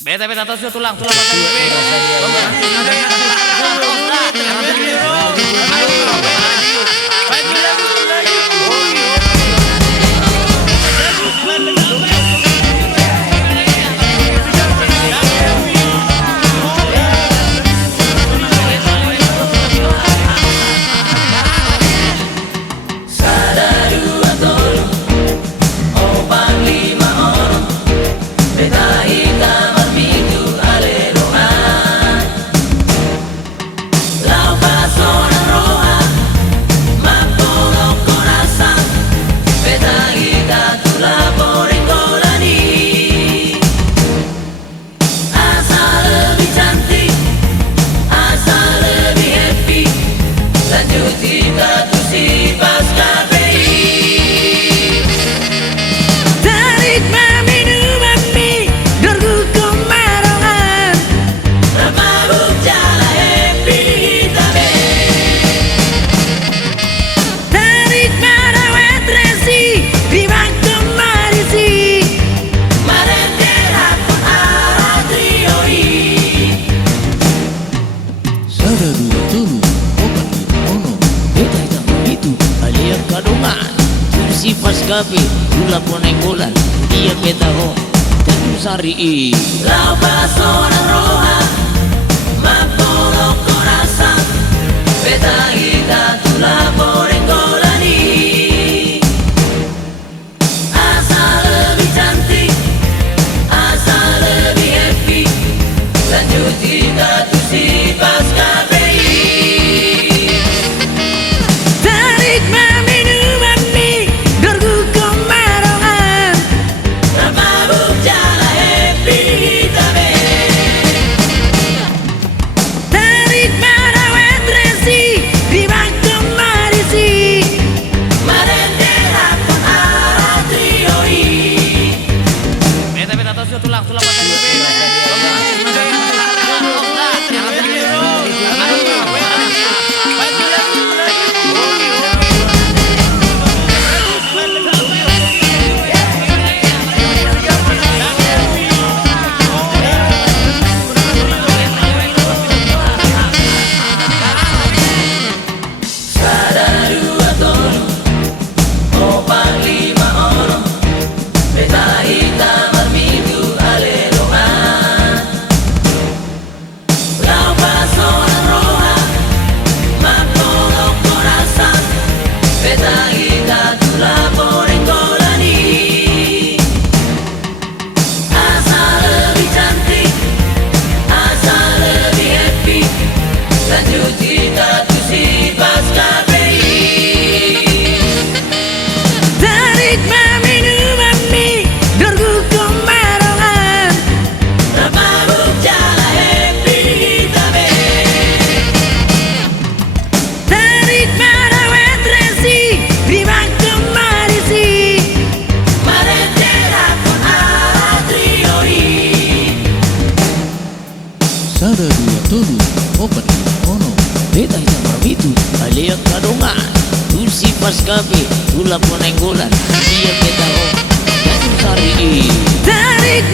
Beta tos tulang pasang Paskapi, gula ponenggolan, dia petaho, tentu sari. Lau pasona roja, mapolo corazón, petagita tu la ponenggolani. Asa lebih cantik, asa lebih happy, lanjut jika tu si paskapi. Tulang pasang Sada dua tolu, opat lima ono. Beta hitam marmitu, aliak kadongan. Tusi paskapi, gula ponenggolan, dia petaho, tentu sari. Tarik